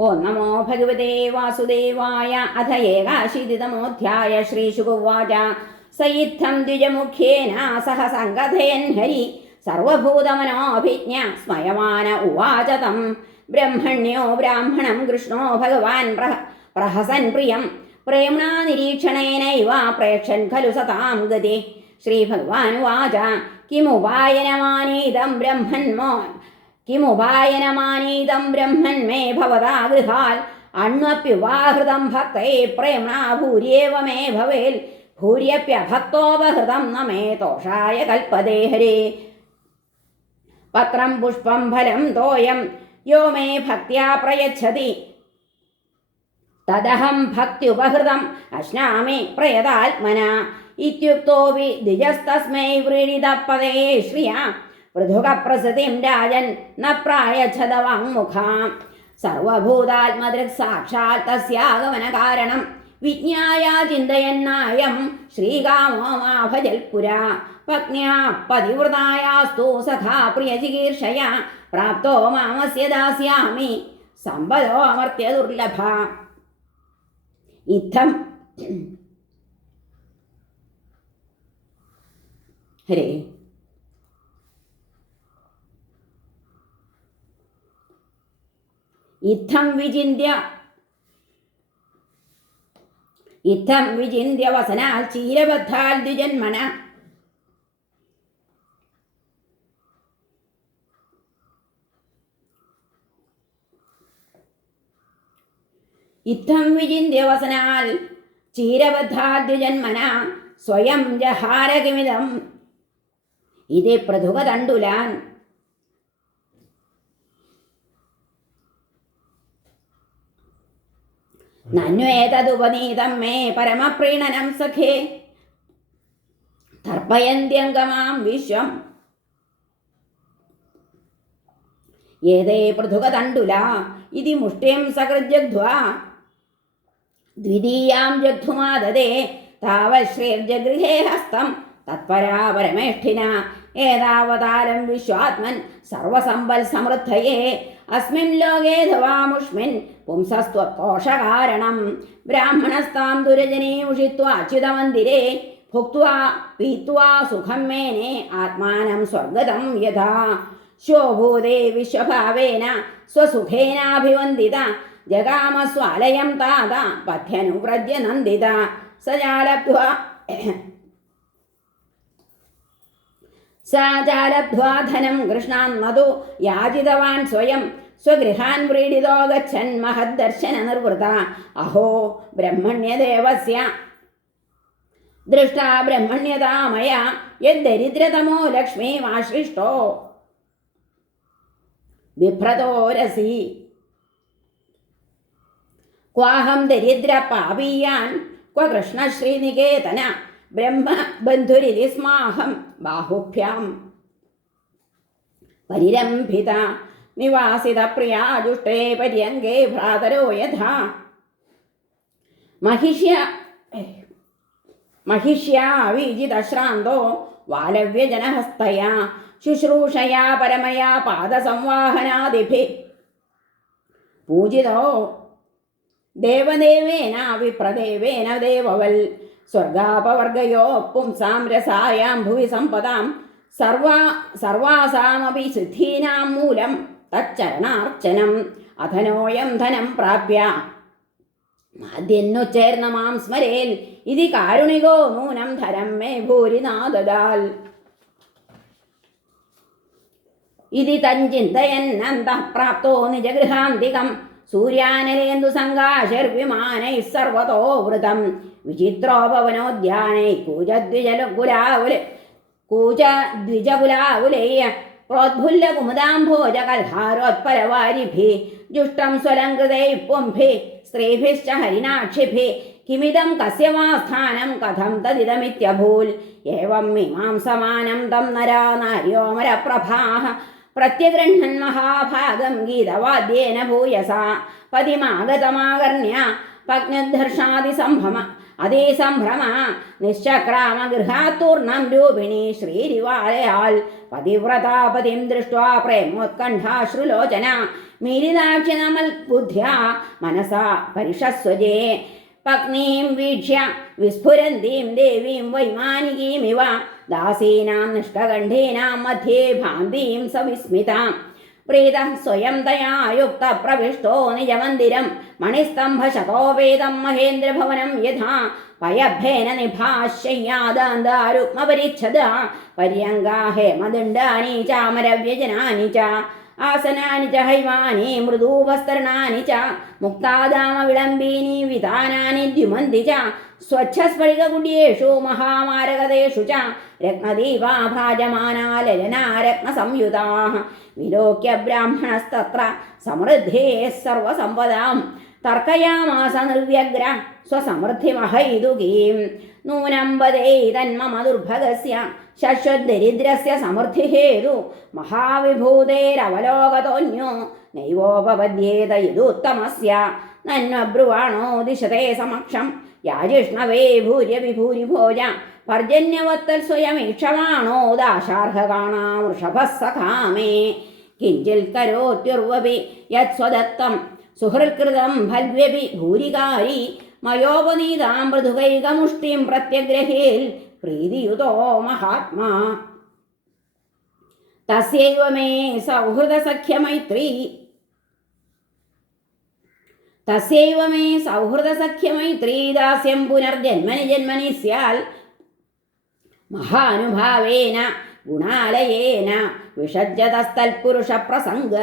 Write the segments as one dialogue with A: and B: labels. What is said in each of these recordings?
A: ഓം നമോ ഭഗവതേ വാസുദേവായ അഥ ഏകാശീതിതമോധ്യായ ശ്രീശുഗുവാച സയിദ്ധം ദ്വിജമുഖ്യേന സഹ സങ്കഥയൻ ഹരി. സർവഭൂതമനോഭിജ്ഞ സ്മയമാന ഉവാച തം. ബ്രഹ്മണ്യോ ബ്രാഹ്മണം കൃഷ്ണോ ഭഗവാൻ പ്രഹ പ്രഹസൻ പ്രിയം. പ്രേംണാ നിരീക്ഷണേനൈവ പ്രേക്ഷൻ ഖലു സതാം ഗതി. ശ്രീഭഗവാനുവാച കിമുപായനമാനീതം ബ്രഹ്മന്മോ കിമുപായനമാനീതം ബ്രഹ്മൻ മേ ഭവതാ ഗൃഹാൽ അണ്വപ്യുപാഹൃതം ഭക്തേ പ്രേംണാ ഭൂര്യേവ മേ ഭവേൽ ഭൂര്യപ്യഭക്തോപഹൃതം നമേ തോഷായ കൽപ്പതേ ഹരേ പത്രം പുഷ്പം ഫലം തോയം യോ മേ ഭക്ത്യാ പ്രയച്ഛതി തദഹം ഭക്തിയുപഹൃതം അശ്നാമി പ്രയതാത്മന ഇത്യുക്തോപി ദ്വിജസ്തസ്മൈ വ്രീഡിതപദേ ശ്രിയ പൃഥുകപ്രസതിം രാജൻ ന വാങ്മുഖാം സർവഭൂതാത്മദൃക് സാക്ഷാൽ തസ്യാഗമന കാരണം. വിജ്ഞായ ചിന്തയന്നായം ശ്രീകാമോ മാഭജൽ പുരാ പത്ന്യാ പതിവൃതായാസ്തു സഖാ പ്രിയചികീർഷയ. പ്രാപ്തോ മാമസ്യ ദാസ്യാമി. സമ്പദോ അമർത്യ ദുർലഭ. ഇത്തം ഹരേ. ഇത്തം വിചിന്യ ഇത്തം വിചിന്യ വസനാൽ ചീരബദ്ധാൽ ദ്വിജന്മന. ഇത്തം വിചിന്യ വസനാൽ ചീരബദ്ധാൽ ദ്വിജന്മന. സ്വയം ജഹാരകിമിതം ഇതി പൃഥുകതണ്ടുലാൻ നന്വേതതുപനീതം മേ പരമപ്രീണനം സഖേ. തർപ്പയന്ത്യംഗമാം വിശ്വം. ഏതേ പൃഥുകതണ്ടുല? ഇതി മുഷ്ടിം സകൃജഗ്ധ്വാ ദ്വിതീയാം ജഗ്ധുമാദദേ താവശ്രീർജഗൃഹേ ഹസ്തം. തത്പരാ പരമേഷ്ഠിന. ഏതാവതാരം വിശ്വാത്മൻ സർവസമ്പൽ സമൃദ്ധയേ അസ്മിൻ ലോകേ ധവാമുഷ്മിൻ പുംസസ്ത്വത്തോഷകാരണം ബ്രാഹ്മണസ്താം ദുരജനീമുഷിത്വാച്യുതമന്ദിരേ ഭുക്വാ പീത്വാ സുഖം മേനെ ആത്മാനം സ്വർഗതം യഥാ ശോഭൂതേ വിശ്വഭാവേന സ്വസുഖേനാഭിവന്ദിത ജഗാമസ്വാലയം താത പഥ്യനുവ്രജ്യ നന്ദിത സജാലബ്ധ്വാ സാചാലബ്ധ്വാ ധനം കൃഷ്ണാന്നതു യാചിതവാൻ സ്വയം സ്വഗൃഹാൻ വ്രീഡിതോ ഗച്ഛൻ മഹദ്ദർശന നിർവൃത. അഹോ ബ്രഹ്മണ്യദേവസ്യ. ദൃഷ്ടാ ബ്രഹ്മണ്യതാമയ. യദ്ദരിദ്രതമോ ലക്ഷ്മീമാശ്രിഷ്ടോ വിഭ്രതോരസി ക്വാഹം ദരിദ്ര പാപീയാൻ. ക്വ കൃഷ്ണശ്രീനികേതന. ബ്രഹ്മ ബന്ധുരിതി സ്മാഹം. ബാഹുഭ്യാം. പരിരംഭിത. നിവാസിത പ്രിയാജുഷ്ടേ പര്യങ്കേ ഭ്രാതരോ യഥാ മഹിഷ്യ महिष्यावीजितश्रान्तो वालव्यजनहस्तया शुश्रूषया परमया पादसंवाहनादिभिः पूजितो देवदेवेन विप्रदेवेन देववल् स्वर्गापवर्गयो पुंसां रसायां भुवि सम्पदां सर्वा सर्वासामपि सिद्धीनां मूलं തച്ചരണാർച്ചനം അധനോയം ധനം പ്രാപ്യ. ആദ്യന്നു ചേർന്ന മാം സ്മരേൽ ഇതി കാരുണികോ നൂനം ധരം മേ ഭൂരിനാദദാൽ ഇതി തഞ്ചിന്തയന്നന്തഃ പ്രാപ്തോ നിജഗൃഹാന്തികം. സൂര്യാനലേന്ദു സങ്കാശർവിമാനൈ സർവതോ വൃതം. വിചിത്രോപവനോദ്യാനൈ കൂജദ്വിജകുലാകുല കൂജദ്വിജകുലാകുലൈ प्रोद्भुल्लकुमुदाम्भोजकल्हारोत्पलवारिभिः जुष्टं स्वलङ्कृतैः पुम्भिः स्त्रीभिश्च हरिणाक्षिभिः किमिदं कस्य वा स्थानं कथं तदिदमित्यभूल् एवं मीमांसमानं तं नरा नार्योमरप्रभाः प्रत्यगृह्णन् महाभागं गीतवाद्येन भूयसा पदिमागतमाकर्ण्य पग्नद्धर्षादिसम्भम അതേ സംഭ്രമ നിശ്ചക്രാമ ഗൃഹാത്തൂർണം രൂപിണി ശ്രീരിവാലയാൽ പതിവ്രതാപതിം ദൃഷ്ട്വാ പ്രേമോത്കണ്ഠാശ്രുലോചന. മീലിതാക്ഷിണമൽ ബുദ്ധ്യാ മനസാ പരിഷസ്വജേ. പത്നീം വീക്ഷ്യ വിസ്ഫുരന്തീം ദേവീം വൈമാനികീമിവ. ദാസീനാം നിഷ്കകണ്ഠീനാം മധ്യേ ഭാന്തീം സവിസ്മിതാം. പ്രീത സ്വയം തയാ യുക്ത പ്രവിഷ്ടോ നിജമന്ദിരം മണിസ്തംഭശതോപേതം മഹേന്ദ്രഭവനം യഥാ പയഭേന നിഭാശയ്യാദാന്താരുക്മപരിച്ഛദ പര്യങ്കാ ഹേമദണ്ഡാനി ചാമരവ്യജനാനി ച ആസനാനി ച ഹൈവാനി മൃദൂപസ്തരണാനി ച മുക്താദാമ വിളംബീനി വിധാനാനി ദ്യുമന്തി ച സ്വച്ഛസ്ഫടികകുട്യേഷു മഹാമാരകതേഷു ച രത്നദീപാ ഭ്രാജമാനാ ലലനാ വിലോക്യ ബ്രാഹ്മണസ്തത്ര സമൃദ്ധേ സർവസമ്പദാം തർക്കയാമാസ നിർവ്യഗ്ര സ്വസമൃദ്ധിമഹൈതുകീം നൂനമ്പതേ തന്മമ ദുർഭഗസ്യ ശശ്വദരിദ്രസ്യ സമൃദ്ധിഹേതു മഹാവിഭൂതേരവലോകതോന്യോ നൈവോപപദ്യേത യദുത്തമസ്യ. നന്മബ്രുവാണോ ദിശത്തെ സമക്ഷം. യാജിഷ്ണവേ ഭൂര്യ വിഭൂരി ഭോജ. പർജന്യവത്തൽ സ്വയമീക്ഷമാണോ ദാശാർഹകാണാം വൃഷഭः സഖാമേ. കിഞ്ചിൽ കരോത്യുർവപി യത്സ്വദത്തം സുഹൃത്കൃതം ഭൽവ്യപി ഭൂരികാരി. മയോപനീതാം മൃദുകൈകമുഷ്ടിം പ്രത്യഗ്രഹേൽ പ്രീതിയുതോ മഹാത്മാ തസ്യൈവ മേ സൗഹൃദസഖ്യമൈത്രീ. തസ്യൈവ മേ സൗഹൃദസഖ്യമൈത്രീ ദാസ്യം പുനർജന്മനി ജന്മനി സ്യാൽ മഹാനുഭാവേന ഗുണാലയേന വിഷജ്ജതസ്തൽപുരുഷപ്രസംഗ.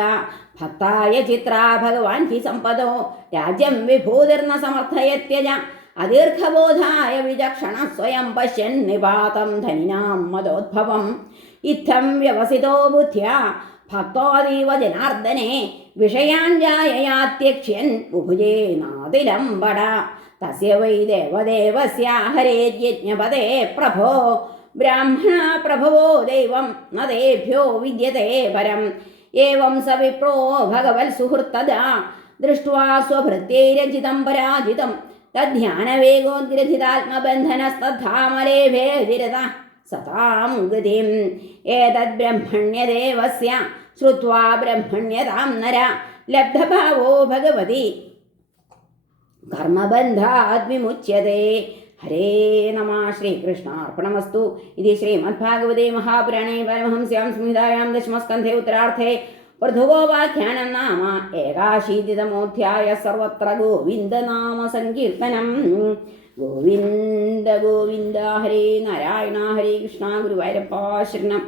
A: ഭക്തായ ചിത്ര ഭഗവാൻ ഹി സമ്പദോ രാജ്യം വിഭൂതിർന്ന സമർത്ഥയത്യജ. അദീർഘബോധായ വിചക്ഷണ സ്വയം പശ്യൻ നിപാതം ധനിനാം മതോദ്ഭവം. ഇത്തം വ്യവസിതോ ബുദ്ധ്യ ഭക്തോതീവ ജനാർദ്ദനെ വിഷയാൻ ജായയാത്യക്ഷ്യൻ ബുഭുജേ നാതിലംബട തസ്യ വൈ ദേവദേവസ്യ ഹരേര്യജ്ഞപദേ പ്രഭോ. ബ്രാഹ്മണ പ്രഭവോ ദൈവം നദേഭ്യോ വിദ്യത്തെ പരം. ഏവം സ വിപ്രോ ഭഗവത് സുഹൃത്തദാ ദൃഷ്ട്വാ സ്വഭൃത്യൈരചിതം പരാജിതം തദ്ധ്യാനവേഗോദ്ഗ്രഥിതാത്മബന്ധനസ്തദ്ധാമലേഭേതിരത സതാം ഗതിം ഏതദ്ബ്രഹ്മണ്യദേവസ്യ ശ്രുത്വാ ബ്രഹ്മണ്യതാം നര ലബ്ധഭാവോ ഭഗവതി. കർമ്മബന്ധാദ്വിമുച്യത്തെ ഹരേ നമ ശ്രീകൃഷ്ണാർപ്പണമസ്തു. ഇത് ശ്രീമദ്ഭാഗവതേ മഹാപുരാണേ പരമഹംസ്യാം സംഹിതായാം ദശമസ്കന്ധേ ഉത്തരാർത്ഥേ. പൃഥുഗോപാഖ്യാനം നാമ ഏകാശീതിതമോധ്യായ സർവത്ര ഗോവിന്ദനാമ സങ്കീർത്തനം. ഗോവിന്ദ ഗോവിന്ദ ഹരേ നാരായണ ഹരേ കൃഷ്ണ ഗുരുവായൂരപ്പ ശരണം.